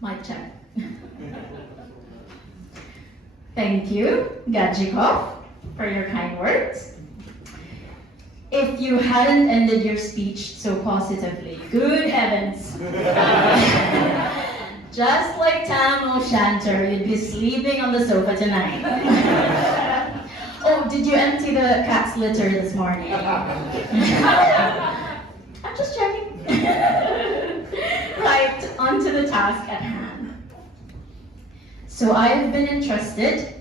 Mic check. Thank you, Gadzhikov, for your kind words. If you hadn't ended your speech so positively, good heavens. Just like Tam O'Shanter, you'd be sleeping on the sofa tonight. Oh, did you empty the cat's litter this morning? I'm just checking. Right, on to the task at hand. So I have been entrusted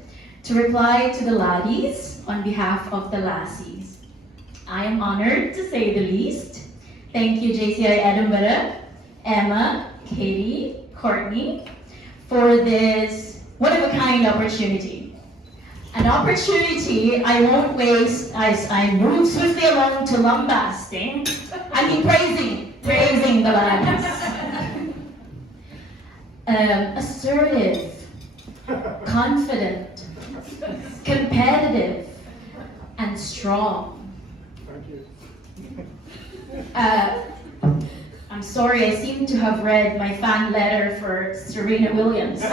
to reply to the laddies on behalf of the lassies. I am honored to say the least. Thank you, JCI Edinburgh, Emma, Katie, Courtney, for this one-of-a-kind opportunity. An opportunity I won't waste as I move swiftly along to lambasting. I mean praising the laddies. Assertive, confident, competitive, and strong. I'm sorry, I seem to have read my fan letter for Serena Williams. I'm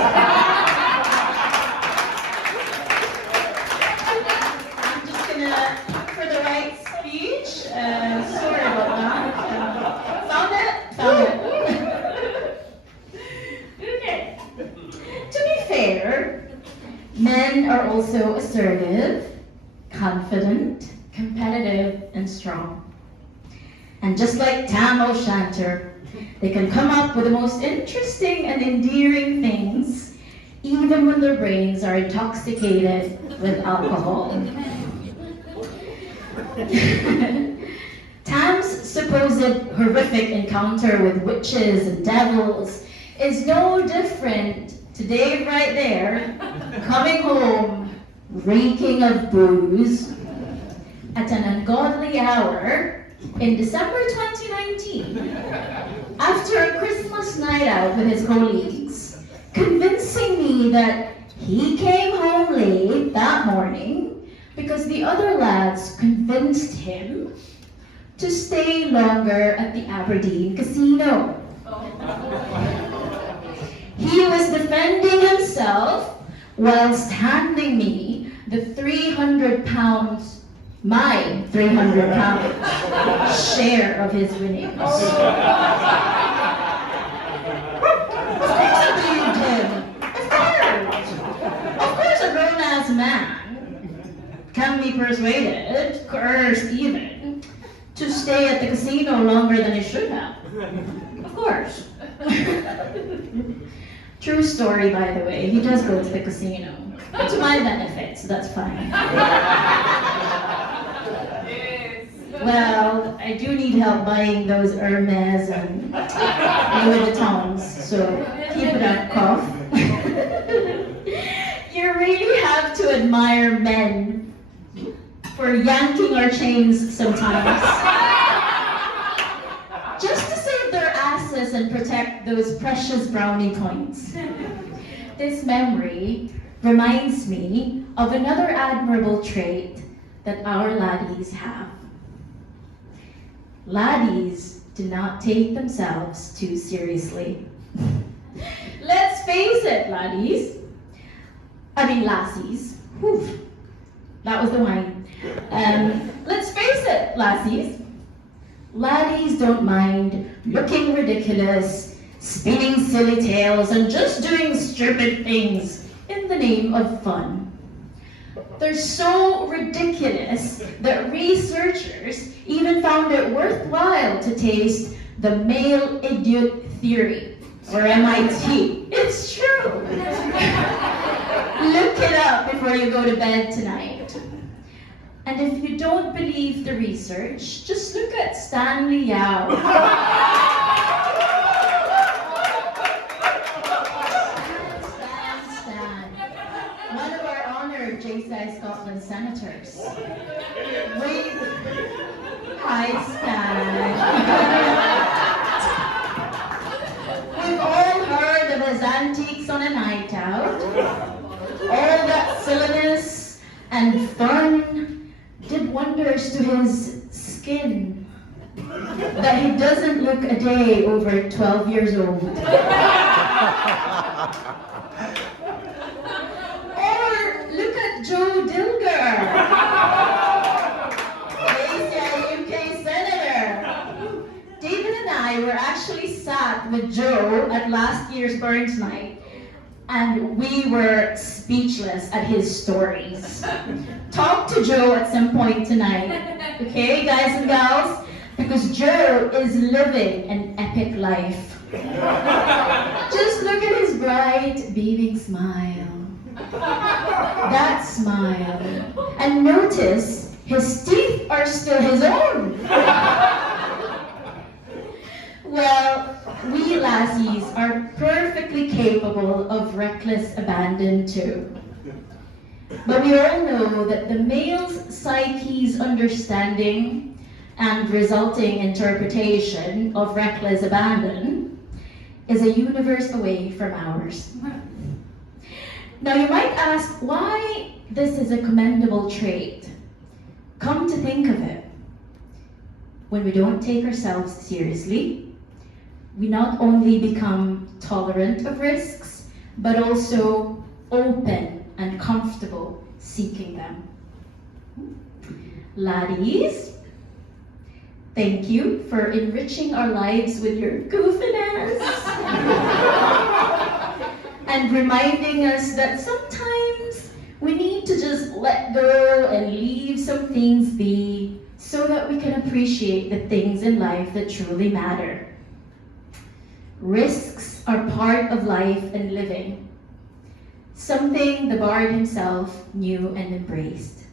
just gonna, for the right speech, sorry about that. Found it? Okay. To be fair, men are also assertive, confident, competitive, and strong. And just like Tam O'Shanter, they can come up with the most interesting and endearing things, even when their brains are intoxicated with alcohol. Tam's supposed horrific encounter with witches and devils is no different to Dave right there, coming home, reeking of booze, at an ungodly hour, in December 2019, after a Christmas night out with his colleagues, convincing me that he came home late that morning because the other lads convinced him to stay longer at the Aberdeen casino. He was defending himself whilst handing me the £300, my £300 share of his winnings. Of course I believed him. Of course a grown-ass man can be persuaded, coerced even, to stay at the casino longer than he should have. Of course. True story, by the way. He does go to the casino. To my benefit, so that's fine. Well, I do need help buying those Hermes and Louis Vuittons, so keep it up, cough. You really have to admire men for yanking our chains sometimes. Just to save their asses and protect those precious brownie points. This memory reminds me of another admirable trait that our laddies have. Laddies do not take themselves too seriously. Let's face it, lassies. Whew, that was the wine. Let's face it, lassies. Laddies don't mind looking ridiculous, spinning silly tales, and just doing stupid things in the name of fun. They're so ridiculous that researchers even found it worthwhile to taste the male idiot theory, or MIT. It's true. Look it up before you go to bed tonight. And if you don't believe the research, just look at Stanley Yao. Stan. One of our honored JC GCI Scotland senators. Hi, Stan. We've all heard of his antiques on a night out. All that silliness and fun did wonders to his skin. That he doesn't look a day over 12 years old. Or look at Joe Dilger, UK Senator. David and I were actually sat with Joe at last year's Burns night, and we were speechless at his stories. Talk to Joe at some point tonight, okay, guys and gals? Because Joe is living an epic life. Just look at his bright, beaming smile. That smile. And notice his teeth are still his own. Well, we lassies are perfectly capable of reckless abandon too. But we all know that the male's psyche's understanding and resulting interpretation of reckless abandon is a universe away from ours. Now you might ask why this is a commendable trait. Come to think of it, when we don't take ourselves seriously, we not only become tolerant of risks, but also open and comfortable seeking them. Laddies, thank you for enriching our lives with your goofiness and reminding us that sometimes we need to just let go and leave some things be so that we can appreciate the things in life that truly matter. Risks are part of life and living, something the Bard himself knew and embraced.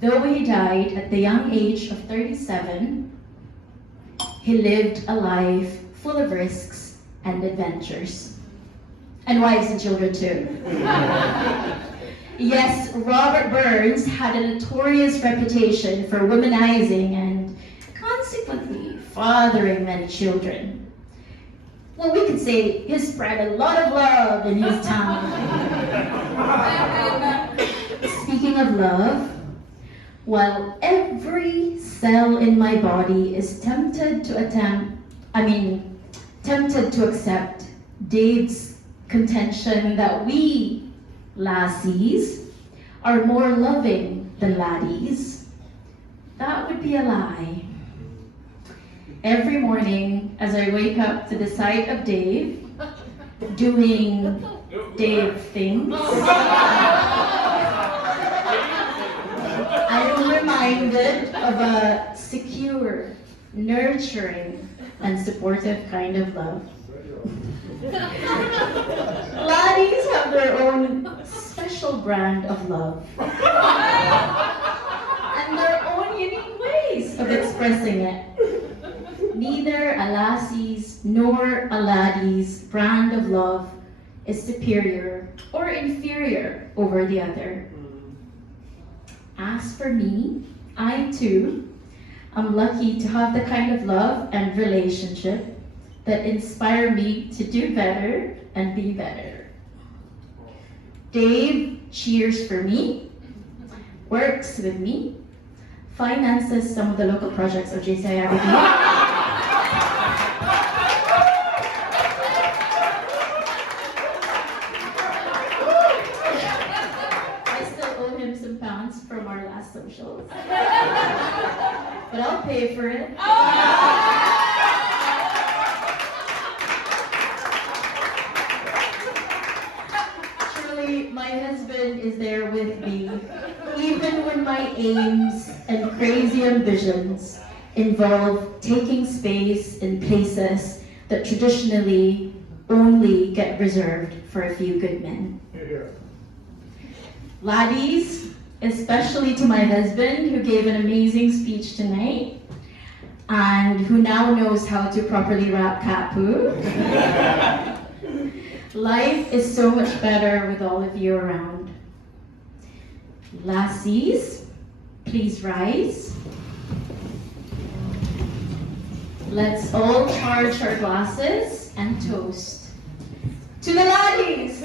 Though he died at the young age of 37, he lived a life full of risks and adventures. And wives and children too. Yes, Robert Burns had a notorious reputation for womanizing and consequently fathering many children. Well, we could say he spread a lot of love in his town. Speaking of love, while every cell in my body is tempted to accept Dave's contention that we, lassies, are more loving than laddies, that would be a lie. Every morning as I wake up to the sight of Dave doing Dave things, I am reminded of a secure, nurturing, and supportive kind of love. Laddies have their own special brand of love and their own unique ways of expressing it. Neither a lassie's nor a laddie's brand of love is superior or inferior over the other. As for me, I too am lucky to have the kind of love and relationship that inspire me to do better and be better. Dave cheers for me, works with me, finances some of the local projects of JCI Aberdeen. From our last socials. But I'll pay for it. Surely my husband is there with me, even when my aims and crazy ambitions involve taking space in places that traditionally only get reserved for a few good men. Laddies, especially to my husband, who gave an amazing speech tonight and who now knows how to properly rap Kapu. Life is so much better with all of you around. Lassies, please rise. Let's all charge our glasses and toast. To the laddies!